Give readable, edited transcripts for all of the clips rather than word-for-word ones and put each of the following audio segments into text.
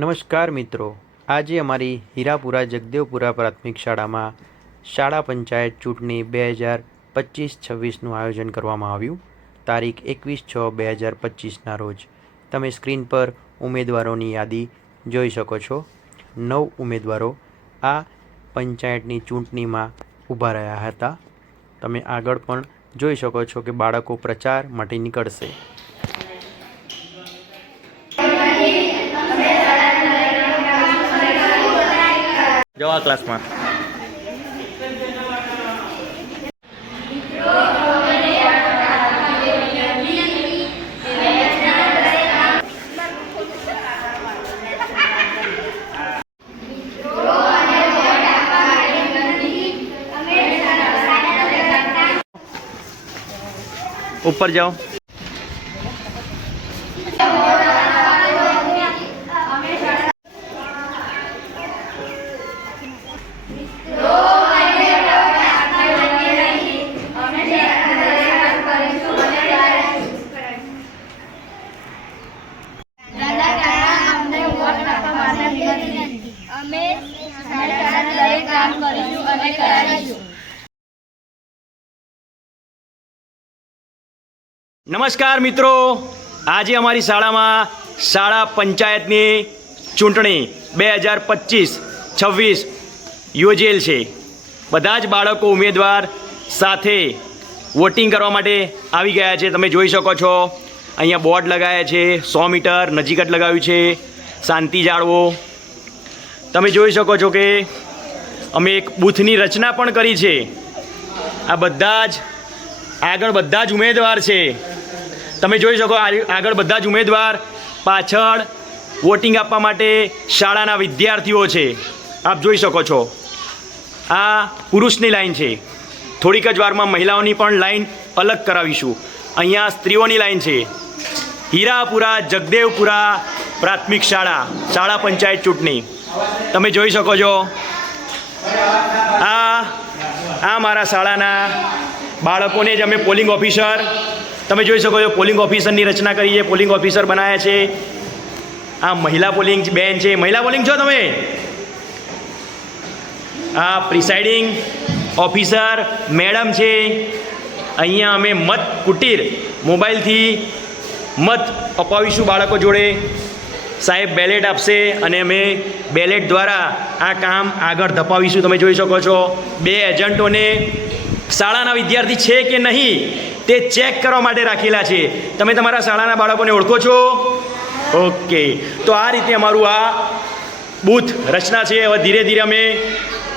નમસ્કાર મિત્રો, આજે અમારી હીરાપુરા જગદેવપુરા પ્રાથમિક શાળામાં શાળા પંચાયત ચૂંટણી 2025-26નું આયોજન કરવામાં આવ્યું. તારીખ 21/6/2025ના રોજ. તમે સ્ક્રીન પર ઉમેદવારોની યાદી જોઈ શકો છો. 9 ઉમેદવારો આ પંચાયતની ચૂંટણીમાં ઊભા રહ્યા હતા. તમે આગળ પણ જોઈ શકો છો કે બાળકો પ્રચાર માટે નીકળશે. જવા ક્લાસમાં ऊपर जाओ. નમસ્કાર મિત્રો, આજે અમારી શાળામાં શાળા પંચાયતની ચૂંટણી 2025-26 યોજેલ છે. બધા જ બાળકો ઉમેદવાર સાથે વોટિંગ કરવા માટે આવી ગયા છે. તમે જોઈ શકો છો અહીંયા બોર્ડ લગાવ્યા છે. 100 મીટર નજીક જ લગાવ્યું છે. શાંતિ જાળવો. તમે જોઈ શકો છો કે અમે એક બૂથની રચના પણ કરી છે. આ બધા જ આગળ બધા જ ઉમેદવાર છે. તમે જોઈ શકો આગળ બધા જ ઉમેદવાર, પાછળ વોટિંગ આપવા માટે શાળાના વિદ્યાર્થીઓ છે. આપ જોઈ શકો છો આ પુરુષની લાઈન છે. થોડીક જ વારમાં મહિલાઓની પણ લાઈન અલગ કરાવીશું. અહીંયા સ્ત્રીઓની લાઈન છે. હીરાપુરા જગદેવપુરા પ્રાથમિક શાળા પંચાયત ચૂંટણી તમે જોઈ શકો છો. આ મારા શાળાના બાળકોને જ અમે પોલિંગ ઓફિસર, તમે જોઈ શકો છો પોલિંગ ઓફિસરની રચના કરી છે. પોલિંગ ઓફિસર બનાવ્યા છે. આ મહિલા પોલિંગ બેન છે. મહિલા પોલિંગ છો તમે? આ પ્રિસાઇડિંગ ઓફિસર મેડમ છે. અહીંયા અમે મત કુટીર મોબાઈલથી મત અપાવીશું બાળકો જોડે. સાહેબ બેલેટ આપશે અને અમે બેલેટ દ્વારા આ કામ આગળ ધપાવીશું. તમે જોઈ શકો છો 2 એજન્ટોને શાળાના વિદ્યાર્થી છે કે નહીં તે ચેક કરવા માટે રાખેલા છે. તમે તમારા શાળાના બાળકોને ઓળખો છો? ઓકે, તો આ રીતે અમારું આ બૂથ રચના છે. હવે ધીરે ધીરે અમે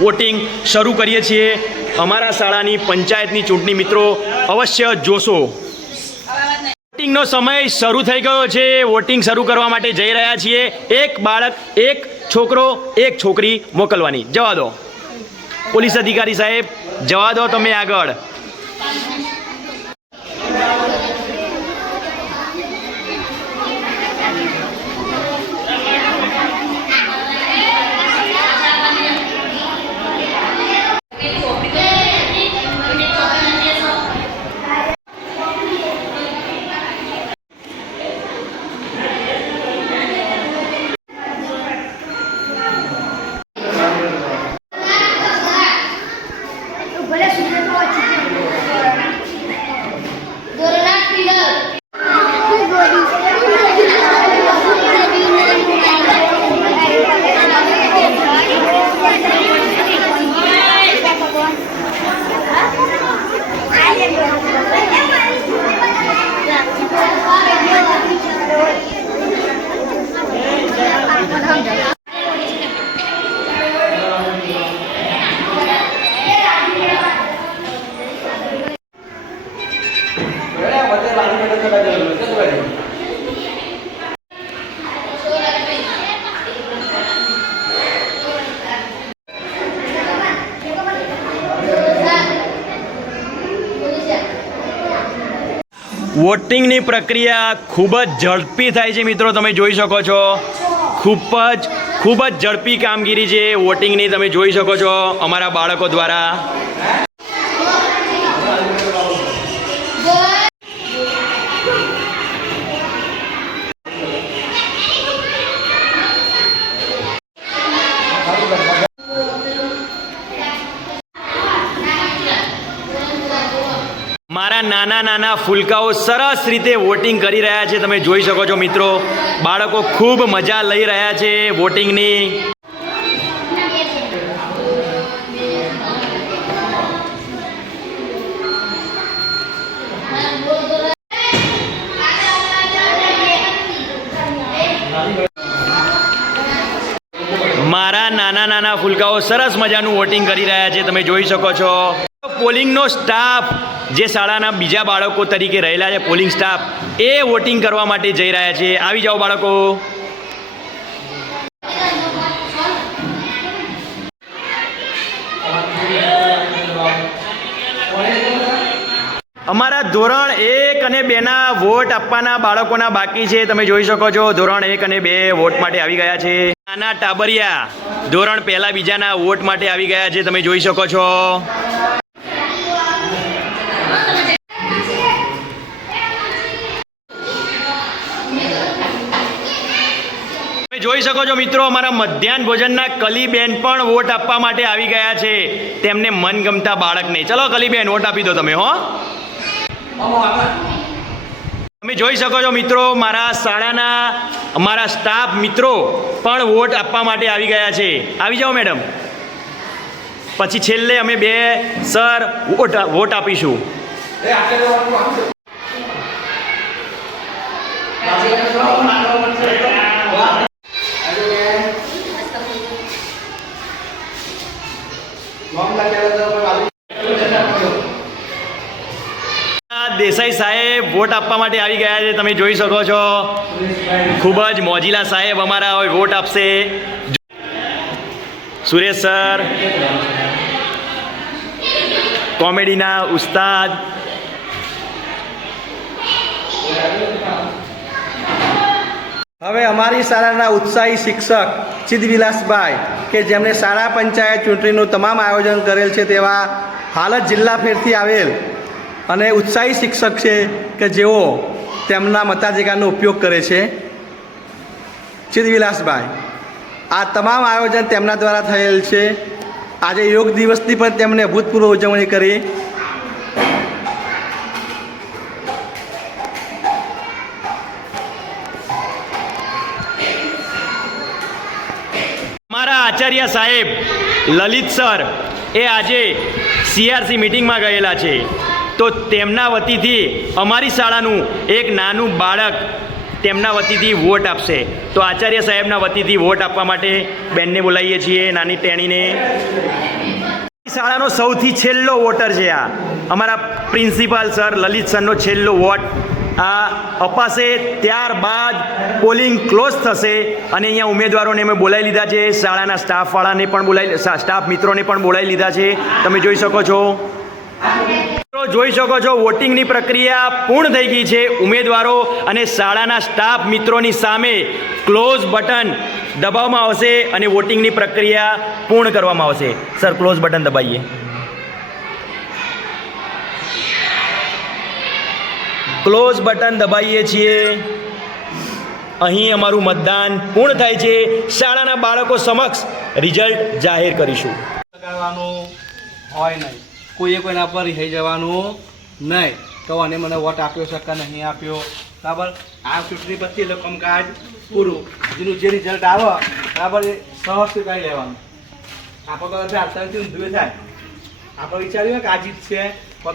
વોટિંગ શરૂ કરીએ છીએ. અમારા શાળાની પંચાયતની ચૂંટણી મિત્રો અવશ્ય જોશો. વોટિંગનો સમય શરૂ થઈ ગયો છે. વોટિંગ શરૂ કરવા માટે જઈ રહ્યા છીએ. એક બાળક, એક છોકરો, એક છોકરી મોકલવાની. જવા દો પોલીસ અધિકારી સાહેબ, જવા દો તમે આગળ. વોટિંગની પ્રક્રિયા ખૂબ જ ઝડપી થાય છે મિત્રો. તમે જોઈ શકો છો ખૂબ જ ઝડપી કામગીરી છે વોટિંગની. તમે જોઈ શકો છો અમારા બાળકો દ્વારા. મારા નાના નાના ફૂલકાઓ સરસ રીતે વોટિંગ કરી રહ્યા છે, તમે જોઈ શકો છો મિત્રો. બાળકો ખૂબ મજા લઈ રહ્યા છે વોટિંગની. મારા નાના નાના ફૂલકાઓ સરસ મજાનું વોટિંગ કરી રહ્યા છે, તમે જોઈ શકો છો. પોલિંગનો સ્ટાફ જે શાળાના બીજા બાળકો તરીકે રહેલા છે, પોલિંગ સ્ટાફ, એ વોટિંગ કરવા માટે જઈ રહ્યા છે. આવી જાઓ બાળકો. અમારા ધોરણ 1 અને 2 ના વોટ આપવાના બાળકોના બાકી છે, તમે જોઈ શકો છો. ધોરણ 1 અને 2 વોટ માટે આવી ગયા છે. નાના ટાબરિયા ધોરણ 1, 2 ના વોટ માટે આવી ગયા છે, તમે જોઈ શકો છો. તમે જોઈ શકો છો મિત્રો, અમારા મધ્યાહન ભોજનના કલીબેન પણ વોટ આપવા માટે આવી ગયા છે તેમને મનગમતા બાળકને. ચલો કલીબેન, વોટ આપી દો તમે. તમે જોઈ શકો છો મિત્રો, મારા શાળાના અમારા સ્ટાફ મિત્રો પણ વોટ આપવા માટે આવી ગયા છે. આવી જાઓ મેડમ. પછી છેલ્લે અમે 2 સર વોટ આપીશું. દેસાઈ સાહેબ વોટ આપવા માટે આવી ગયા છે, તમે જોઈ શકો છો. ખૂબ જ મોજીલા સાહેબ અમારા વોટ આપશે. સુરેશ સર કોમેડીના ઉસ્તાદ. હવે અમારી શાળાના ઉત્સાહી શિક્ષક ચિદવિલાસભાઈ કે જેમણે શાળા પંચાયત ચૂંટણીનું તમામ આયોજન કરેલ છે તેવા હાલ જ જિલ્લા ફેરથી આવેલ અને ઉત્સાહી શિક્ષક છે કે જેઓ તેમના મતાધિકારનો ઉપયોગ કરે છે. ચિદવિલાસભાઈ, આ તમામ આયોજન તેમના દ્વારા થયેલ છે. આજે યોગ દિવસની પણ તેમણે ભૂતપૂર્વ ઉજવણી કરી. અમારા આચાર્ય સાહેબ લલિત સર એ આજે CRC મિટિંગમાં ગયેલા છે, તો તેમના વતીથી અમારી શાળાનું એક નાનું બાળક તેમના વતીથી વોટ આપશે. તો આચાર્ય સાહેબના વતીથી વોટ આપવા માટે બેનને બોલાવીએ છીએ, નાની ટેણીને. શાળાનો સૌથી છેલ્લો વોટર છે આ અમારા પ્રિન્સિપાલ સર લલિત સરનો છેલ્લો વોટ આ અપાશે. ત્યારબાદ પોલિંગ ક્લોઝ થશે અને અહીંયા ઉમેદવારોને અમે બોલાવી લીધા છે. શાળાના સ્ટાફવાળાને પણ સ્ટાફ મિત્રોને પણ બોલાવી લીધા છે, તમે જોઈ શકો છો. જોઈ શકો છો વોટિંગની પ્રક્રિયા પૂર્ણ થઈ ગઈ છે. ઉમેદવારો અને શાળાના સ્ટાફ મિત્રોની સામે ક્લોઝ બટન દબાવવામાં આવશે અને વોટિંગની પ્રક્રિયા પૂર્ણ કરવામાં આવશે. સર, ક્લોઝ બટન દબાવીએ. ક્લોઝ બટન દબાવીએ છીએ. અહીં અમારું મતદાન પૂર્ણ થાય છે. શાળાના બાળકો સમક્ષ રિઝલ્ટ જાહેર કરીશું. કરવાનું હોય નહીં, કોઈએ કોઈના પર રહી જવાનું નહીં. તો અને મને વોટ આપ્યો છે કે નહીં આપ્યો, બરાબર. આ ચૂંટણી પછી એટલે કામકાજ પૂરું. જેનું જે રિઝલ્ટ આવે બરાબર એ સહજ કાઢી લેવાનું. આપણે તો આસાનીથી ઊંધું થાય. આપણે વિચાર્યું કે આ જીતશે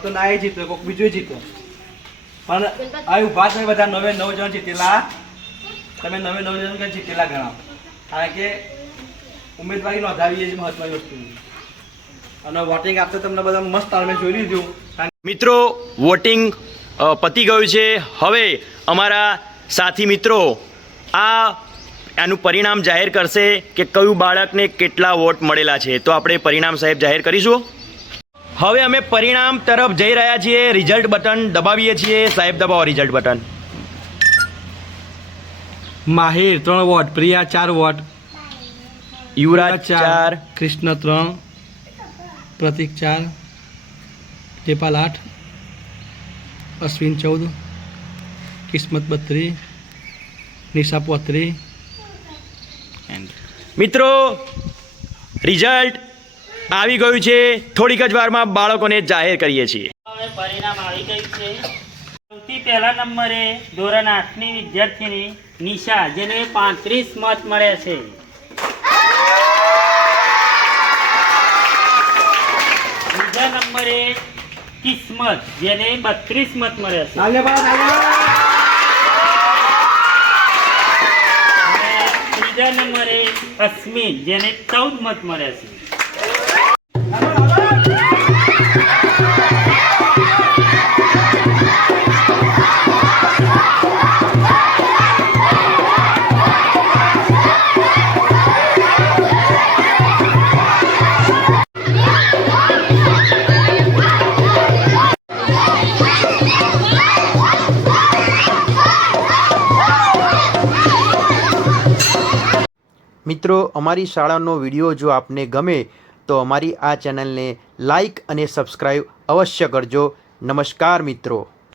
તો ના એ જીતે, કોઈક બીજું જીતે. પણ આ ઊભા તમે બધા 9 જણ જીતેલા, તમે 9 જણ જીતેલા ગણાવો. કારણ કે ઉમેદવારી નોંધાવી એ જ મહત્વની વસ્તુ. અને વોટિંગ આપતા તમને બધા મસ્ત તમે જોઈ લીધું. મિત્રો, વોટિંગ પતી ગયું છે. હવે અમારા સાથી મિત્રો આનું પરિણામ જાહેર કરશે કે કયું બાળકને કેટલા વોટ મળેલા છે. તો આપણે પરિણામ સાહેબ જાહેર કરીશું. હવે અમે પરિણામ તરફ જઈ રહ્યા છીએ. રિઝલ્ટ બટન દબાવીએ છીએ. સાહેબ દબાવો result button. Mahir 3 vote, Priya 4 vote, Yuvraj 4, Krishna 3, Pratik 4, ટેપાલ 8, અશ્વિન 14, કિસ્મત 32, નિશા 35. મિત્રો, રિઝલ્ટ આવી ગયું છે. થોડીક જ વારમાં બાળકોને જાહેર કરીએ છીએ. પરિણામ આવી ગયું છે. સૌથી પહેલા નંબરે ધોરણ 8ની વિદ્યાર્થીની નિશા, જેને 35 મત મળ્યા છે. બીજા નંબરે કિસ્મત, જેને 32 મત મળ્યા છે. અને ત્રીજા નંબરે અસ્મિન, જેને 14 મત મળ્યા છે. મિત્રો, અમારી શાળાનો વિડીયો જો આપને ગમે તો અમારી આ ચેનલને લાઈક અને સબસ્ક્રાઈબ અવશ્ય કરજો. નમસ્કાર મિત્રો.